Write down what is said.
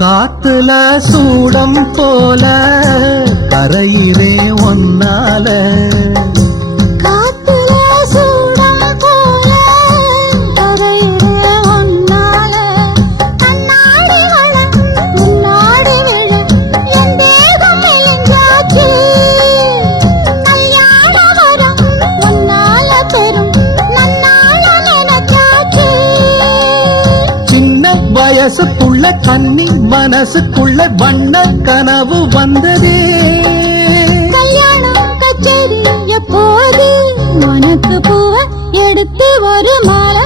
காத்துல சூடம் போல கரையிலே ஒன்னால வயசுக்குள்ள கன்னி மனசுக்குள்ள வண்ண கனவு வந்ததே. கல்யாணம் கச்சேரி எப்போது உனக்கு பூவ எடுத்து ஒரு மாலை